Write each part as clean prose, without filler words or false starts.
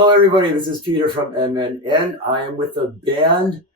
Hello, everybody. This is Peter from MNN. I am with a band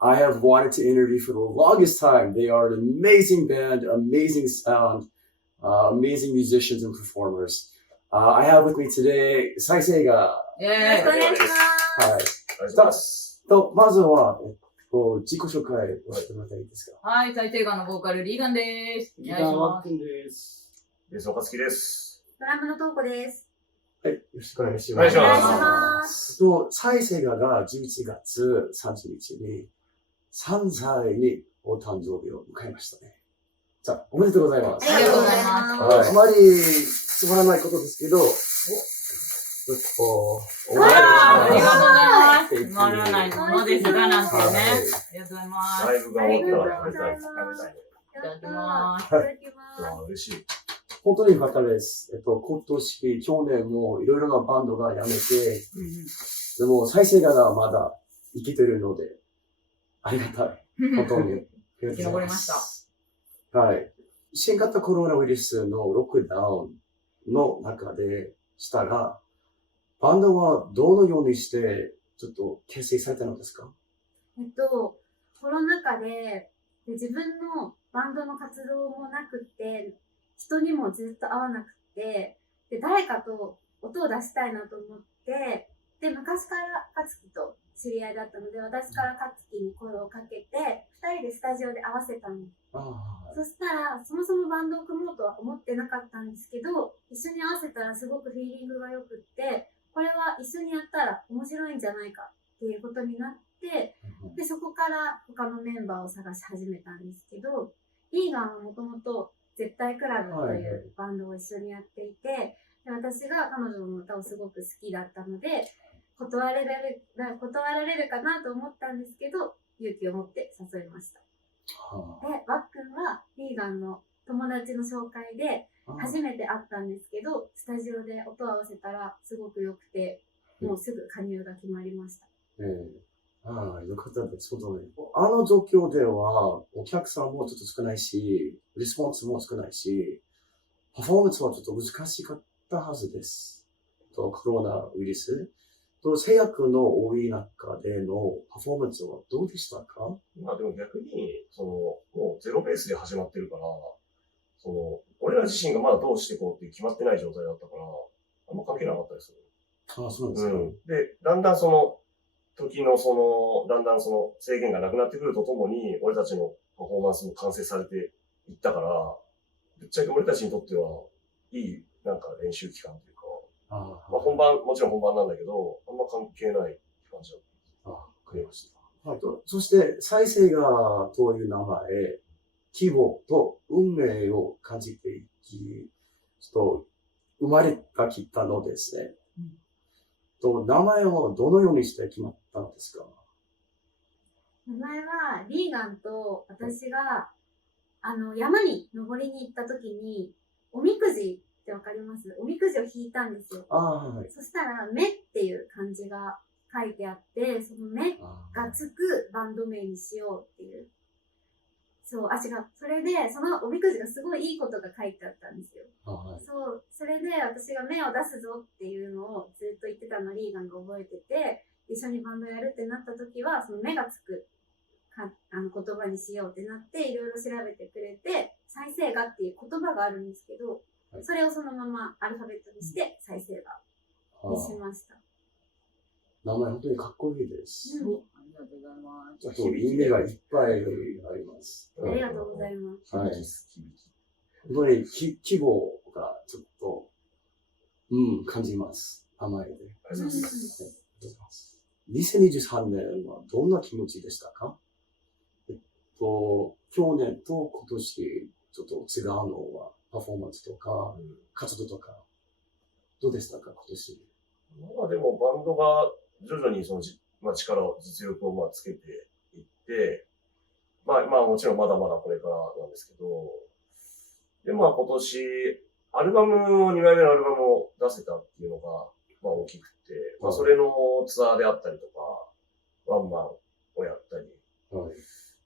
I have wanted to interview for the longest time. They are an amazing band, amazing sound, amazing musicians and performers. I have with me today, Saiseiが。よろしくお願いします。はい。お願いします。まずは、自己紹介をしてもらっていいですか？はい、最低限のボーカル、リーガンです。お願いします。です。ベース岡月です。ドラムのトーコです。はい。よろしくお願いしおます。願いしまますサイセガが11月30日に3歳にお誕生日を迎えましたね。じゃあ、おめでとうございます。ありがとうございます。あまりつまらないことですけど、ちょっと、ありがとうございます。いつまらないものですが、なんてね。はいありがとうございます。ライブが終わったら食べたい。いただきますいただきます。あ、嬉しい。本当に良かったです。今年、去年もいろいろなバンドが辞めて、でも再生がまだ生きてるので、ありがたい。本当に。生き残りました。はい。新型コロナウイルスのロックダウンの中でしたら、バンドはどのようにしてちょっと結成されたのですか？コロナ禍で自分のバンドの活動もなくて、人にもずっと会わなくて、で誰かと音を出したいなと思って、で昔から勝樹と知り合いだったので、私から勝樹に声をかけて、2人でスタジオで合わせたの。そしたら、そもそもバンドを組もうとは思ってなかったんですけど、一緒に合わせたらすごくフィーリングが良くって、これは一緒にやったら面白いんじゃないかっていうことになって、でそこから他のメンバーを探し始めたんですけど、リーガンはもともと絶対クラブというバンドを一緒にやっていて、で私が彼女の歌をすごく好きだったので、断られるかなと思ったんですけど、勇気を持って誘いました。で、わっくんはリーガンの友達の紹介で初めて会ったんですけど、スタジオで音を合わせたらすごく良くて、もうすぐ加入が決まりました。よかったです。あの状況では、お客さんもちょっと少ないし、レスポンスも少ないし、パフォーマンスはちょっと難しかったはずです。コロナウイルス制約の多い中でのパフォーマンスはどうでしたか？まあでも逆に、もうゼロベースで始まってるから、俺ら自身がまだどうしていこうって決まってない状態だったから、あんま関係なかったですよ。ああ、そうなんですか。で、だんだんだんだん制限がなくなってくるとともに、俺たちのパフォーマンスも完成されていったから、ぶっちゃけ俺たちにとっては、いい、練習期間というか、まあもちろん本番なんだけど、あんま関係ない感じだった。わかりました。はい。そして、再生がという名前、希望と運命を感じていき、生まれがきったのですね。名前をどのようにして決まったのですか？名前は、リーガンと私が、山に登りに行った時に、おみくじってわかります？おみくじを引いたんですよ。はい。そしたら、目っていう漢字が書いてあって、その目がつくバンド名にしようっていう。違う。それで、そのおみくじがすごいいいことが書いてあったんですよ。それで私が目を出すぞっていうのをずっと言ってたのをリーガンが覚えてて、一緒にバンドやるってなった時は、その目がつく言葉にしようってなって、いろいろ調べてくれて、再生画っていう言葉があるんですけど、それをそのままアルファベットにして、再生画にしました。名前本当にかっこいいです。ありがとうございます。あと、意味がいっぱいあります。ありがとうございます。はい。本当に希望がちょっと、感じます。甘いで。ありがとうございます。2023年はどんな気持ちでしたか？去年と今年、ちょっと違うのは、パフォーマンスとか、活動とか、どうでしたか、今年？まあでも、バンドが徐々に実力をつけていって、まあもちろんまだまだこれからなんですけど、で、今年、2枚目のアルバムを出せたっていうのが、大きくて、それのツアーであったりとか、ワンマンをやったり、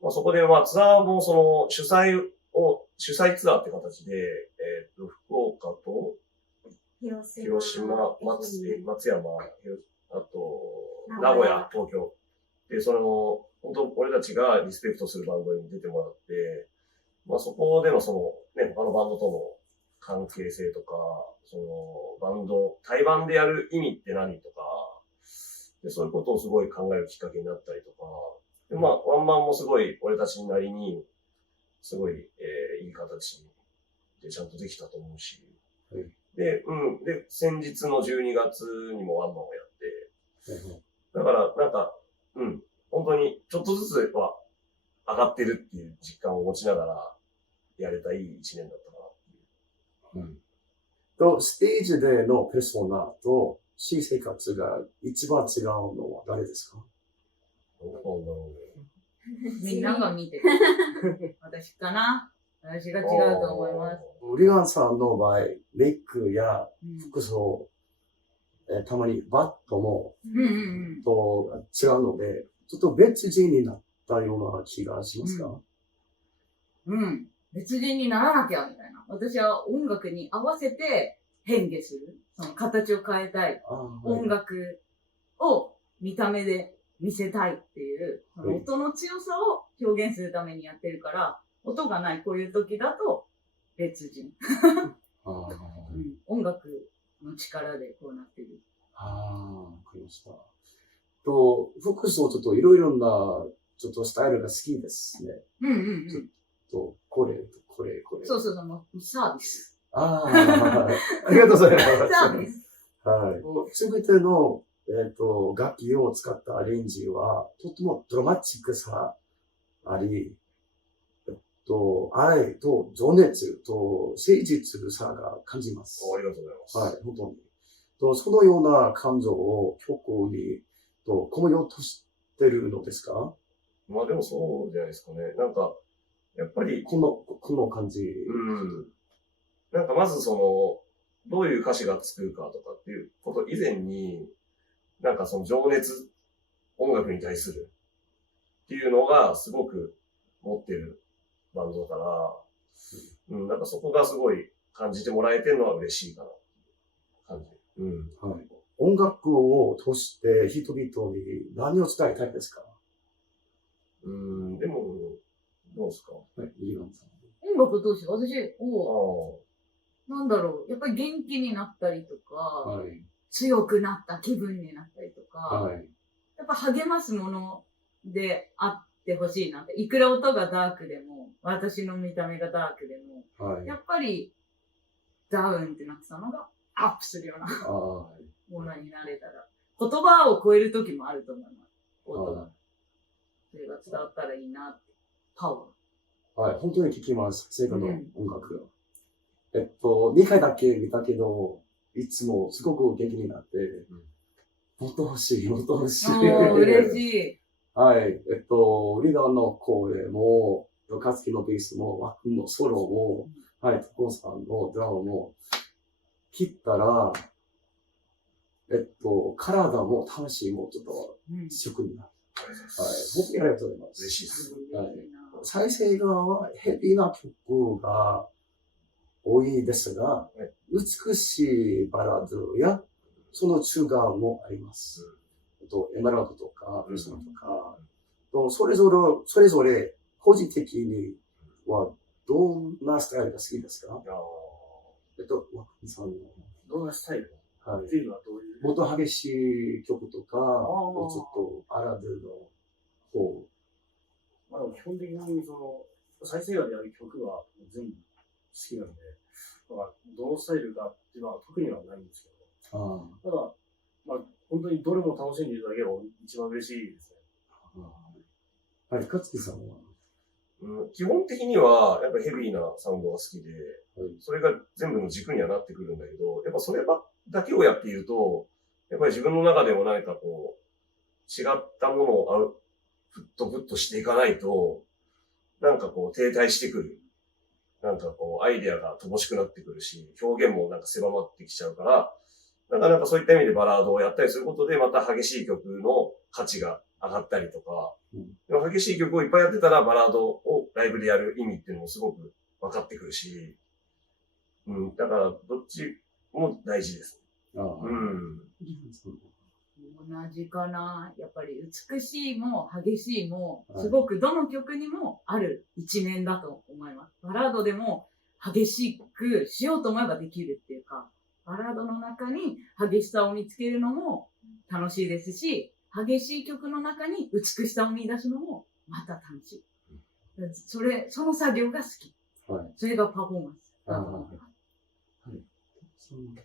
そこでツアーも主催ツアーって形で、福岡と、広島、松山、名古屋、東京。で、本当俺たちがリスペクトするバンドに出てもらって、まあそこでの他のバンドとの関係性とか、対バンでやる意味って何とか、で、そういうことをすごい考えるきっかけになったりとか、で、まあ、ワンマンもすごい俺たちなりに、すごい、いい形でちゃんとできたと思うし、はい、で、先日の12月にもワンマンをやって、だからなんか、本当にちょっとずつは上がってるっていう実感を持ちながらやれたいい一年だったかなっていう。と、ステージでのペソナと新生活が一番違うのは誰ですか？どうなんだろうね。みんなが見てる。私かな。私が違うと思います。リガンさんの場合、メイクや服装、たまにバットも、と違うので、ちょっと別人になったような気がしますか？別人にならなきゃみたいな。私は音楽に合わせて変化する。その形を変えたい。音楽を見た目で見せたいっていう、その音の強さを表現するためにやってるから、音がないこういう時だと別人。音楽の力でこうなってる。わかりました。と、服装ちょっといろいろなちょっとスタイルが好きですね。ちょっと、これ。そう、サービス。ありがとうございます。サービス。はい。すべての、楽器を使ったアレンジは、とてもドラマチックさあり、愛と情熱と誠実さが感じます。ありがとうございます。はい、本当に。そのような感情を曲に込めようとしてるのですか？まあでもそうじゃないですかね。なんか、やっぱり、この感じ。なんかまずどういう歌詞がつくかとかっていうこと以前に、なんかその情熱、音楽に対するっていうのがすごく持ってるバンドだから、なんかそこがすごい感じてもらえてるのは嬉しいかな感じ。はい。音楽を通して人々に何を伝えたいですか？でも、どうですか？はい、リーガンさん。音楽を通して私、なんだろう、やっぱり元気になったりとか、強くなった気分になったりとか、やっぱ励ますものであってほしいなって。いくら音がダークでも、私の見た目がダークでも、やっぱりダウンってなってたのがアップするようなものになれたら、言葉を超える時もあると思います。音が。それが伝わったらいいなって。パワー。はい、本当に聞きます。聖火の音楽。2回だけ見たけど、いつもすごく元気になって、もっと欲しい。嬉しい。はい、リーダーの声も、カツキのベースも、ワックンのソロも、はい、トコさんのドラムも、切ったら、体も魂もちょっと、食になる。はい、本当にありがとうございます。嬉しいです。はい、再生側はヘビーな曲が多いですが、美しいバラードやその中間もあります。エメラルドとか、プリズムとか、それぞれ個人的にはどんなスタイルが好きですか？ワクさんのどんなスタイルっていうのはどういう？もっと激しい曲とか、もうちょっとバラードの方。まあでも基本的に再生画でやる曲は全部好きなんで、どのスタイルかっていうのは特にはないんですけど、ただ、本当にどれも楽しんでいただければ一番嬉しいですね。はい、勝木さんは、基本的にはやっぱヘビーなサウンドが好きで、それが全部の軸にはなってくるんだけど、やっぱそれだけをやっていると、やっぱり自分の中でも何か違ったものをアウトプットしていかないと、なんか停滞してくる。なんかアイデアが乏しくなってくるし、表現もなんか狭まってきちゃうから、なんかそういった意味でバラードをやったりすることで、また激しい曲の価値が上がったりとか、でも激しい曲をいっぱいやってたらバラードをライブでやる意味っていうのもすごく分かってくるし、うん。だからどっちも大事です。ああ。うん。同じかな。やっぱり美しいも激しいも、はいすごくどの曲にもある一面だと思います。バラードでも激しくしようと思えばできるっていうか、バラードの中に激しさを見つけるのも楽しいですし、激しい曲の中に美しさを見出すのもまた楽しい。その作業が好き。はい。それがパフォーマンスだと思ってます。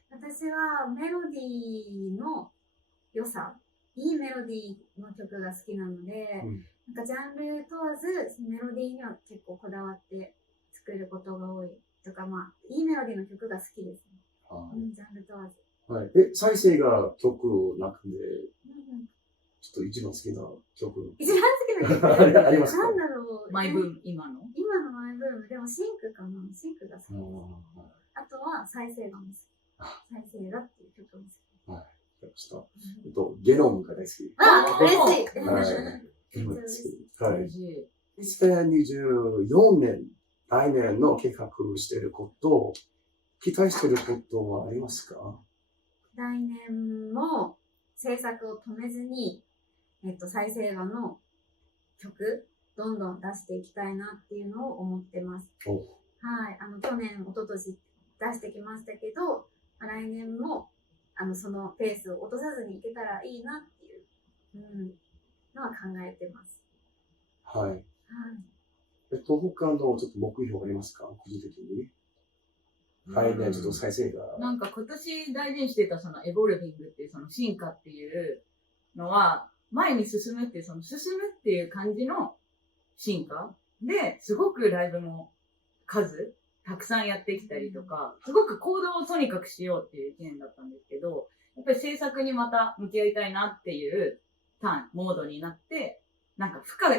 私はメロディーの良さ、いいメロディーの曲が好きなので、なんかジャンル問わずメロディーには結構こだわって作ることが多いとか、まあいいメロディーの曲が好きですね。ジャンル問わず。はい。再生が曲の中で、ちょっと一番好きな曲。一番好きな曲ありますか？なんだろう。マイブーム、今のマイブーム。でもシンクかな。シンクが好きです。あとは再生がも好き。再生がっていう曲も好き。はい。ゲノムが大好き。あ、嬉しい。はい。ゲノム大好き。はい。嬉しい。2024年、来年の計画していること、期待していることはありますか？来年も制作を止めずに、再生画の曲、どんどん出していきたいなっていうのを思ってます。はい。去年、一昨年出してきましたけど、来年も、そのペースを落とさずにいけたらいいなっていう、のは考えてます。はい。はい。他のちょっと目標ありますか？個人的に。来年ちょっと再生が。なんか今年大事にしてたそのエボルビングっていうその進化っていうのは、前に進むっていうその進むっていう感じの進化ですごくライブもたくさんやってきたりとか、すごく行動をとにかくしようっていう一年だったんですけど、やっぱり制作にまた向き合いたいなっていうモードになって、なんか深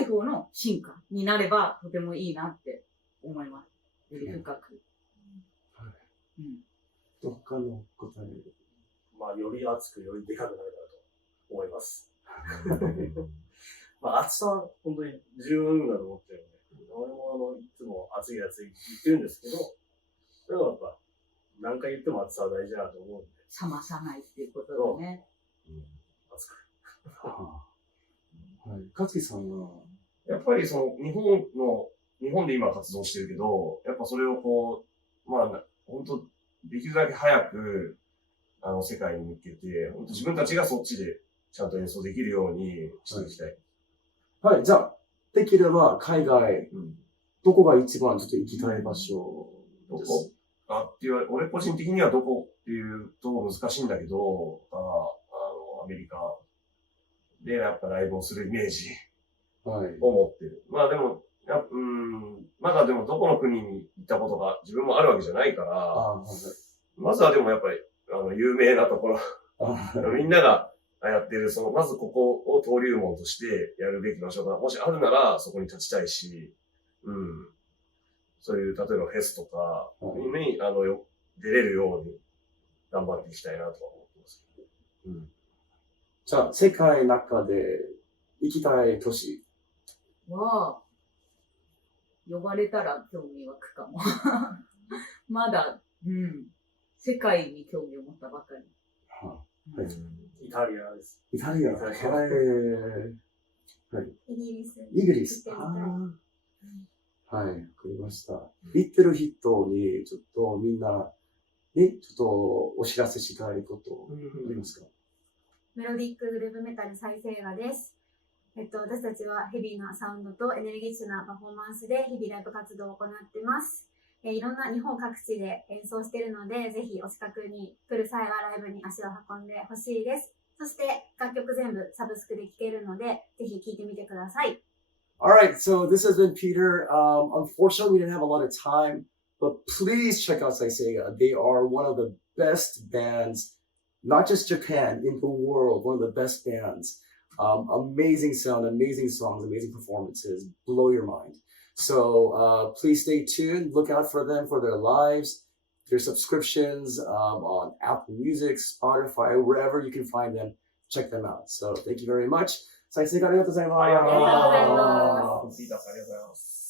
い方の進化になればとてもいいなって思います。より深く。他の答え。まあ、より熱く、よりでかくなるかなと思います。まあ、熱さは本当に十分だと思ってるので、俺もいつも熱い言ってるんですけど、でもやっぱ、何回言っても熱さは大事だなと思うんで。冷まさないっていうことだね。熱く。はい。勝木さんはやっぱりその、日本で今活動してるけど、やっぱそれをこう、まあ、本当できるだけ早く、世界に向けて、本当自分たちがそっちでちゃんと演奏できるようにしていきたい。はい、じゃあ、できれば海外、どこが一番ちょっと行きたい場所です？俺個人的にはどこっていうと難しいんだけど、アメリカでやっぱライブをするイメージを持ってる。まあでも、まだでもどこの国に行ったことが自分もあるわけじゃないから、まずはでもやっぱり、有名なところ、みんながやってる、まずここを登竜門としてやるべき場所が、もしあるならそこに立ちたいし、そういう、例えばフェスとかに、出れるように頑張っていきたいなとは思ってますけど。じゃあ、世界の中で行きたい都市は、呼ばれたら興味湧くかも。まだ、世界に興味を持ったばかり。イタリアです。イタリア。はい。イギリス。イギリス。はい、わかりました。行ってる人に、ちょっとみんなに、ちょっとお知らせしたいことありますか？メロディックグルーヴメタル再生画です。私たちはヘビーなサウンドとエネルギッシュなパフォーマンスで日々ライブ活動を行っています。いろんな日本各地で演奏しているので、ぜひお近くに来る際はライブに足を運んでほしいです。そして楽曲全部サブスクで聴けるので、ぜひ聴いてみてください。Alright, so this has been Peter. Unfortunately, we didn't have a lot of time, but please check out Saiseiga. They are one of the best bands, not just Japan, in the world, one of the best bands. Amazing sound, amazing songs, amazing performances, blow your mind. So please stay tuned, look out for them, for their lives, their subscriptions on Apple Music, Spotify, wherever you can find them, check them out. So thank you very much. 再生ありがとうございます。ありがとうございます。ありがとうございます。